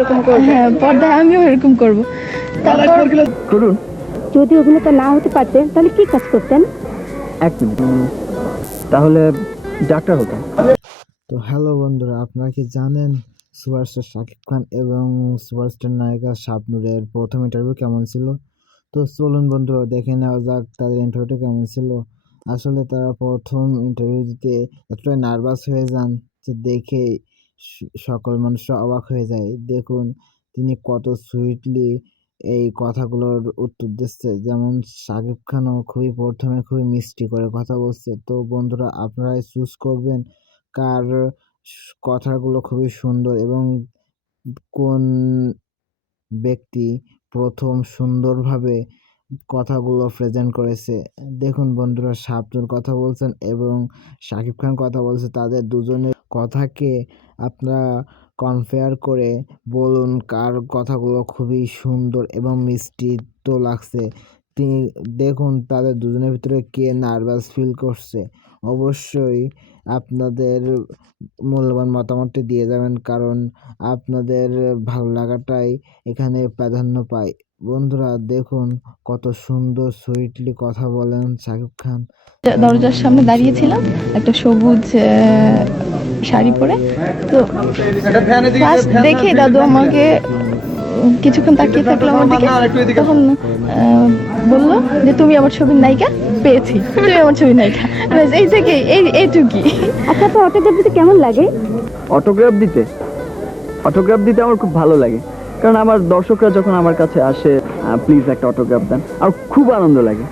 এরকম করবেন? হ্যাঁ, পর্দায় আমিও এরকম করব। তারপর করুন। যদি অভিনেতা না হতে পারতেন তাহলে কি কাজ করতেন? এক মিনিট, তাহলে ডাক্তার হতাম। তো হ্যালো বন্ধুরা, আপনারা কি জানেন সুপারস্টার শাকিব খান এবং সুপারস্টার নায়িকা শাবনূরের প্রথম ইন্টারভিউ কেমন ছিল? তো চলুন বন্ধুরা দেখে নেওয়া যাক তাদের ইন্টারভিউটা কেমন ছিল। আসলে তারা প্রথম ইন্টারভিউ দিতে এতটাই নার্ভাস হয়ে যান যে দেখে সকল মানুষ অবাক হয়ে যায়। দেখুন তিনি কত সুইটলি এই কথাগুলোর উত্তর দিচ্ছে। যেমন শাকিব খানও প্রথমে খুবই মিষ্টি করে কথা বলছে। তো বন্ধুরা আপনারাই চুজ করবেন কার কথাগুলো খুবই সুন্দর এবং কোন ব্যক্তি প্রথম সুন্দরভাবে কথাগুলো প্রেজেন্ট করেছে। দেখুন বন্ধুরা, শাবনূর কথা বলছেন এবং শাকিব খান কথা বলছে। তাদের দুজনের কথাকে আপনারা কম্পেয়ার করে বলুন কার কথাগুলো খুবই সুন্দর এবং মিষ্টি তো লাগছে। তিনি দেখুন তাদের দুজনের ভিতরে কে নার্ভাস ফিল করছে। অবশ্যই আপনাদের মূল্যবান মতামতটি দিয়ে যাবেন, কারণ আপনাদের ভালো লাগাটাই এখানে প্রাধান্য পায়। বন্ধুরা দেখুন কত সুন্দর সুইটলি কথা বলেন শাকিব খান। দরজার সামনে দাঁড়িয়েছিলাম একটা সবুজ শাড়ি পরে। তো ফার্স্ট দেখে দাদু আমাকে কিছুক্ষণ তাকিয়ে থাকলো আমার দিকে। তখন বললো যে তুমি আমার ছবির নায়িকা পেয়েছি, তুমি আমার ছবির নায়িকা। ব্যাস এই থেকে এইটুকুই। আচ্ছা, তো অটোগ্রাফ দিতে কেমন লাগে? অটোগ্রাফ দিতে আমার খুব ভালো লাগে, কারণ আমার দর্শকরা যখন আমার কাছে আসে প্লিজ একটা অটোগ্রাফ দেন, আর খুব আনন্দ লাগে।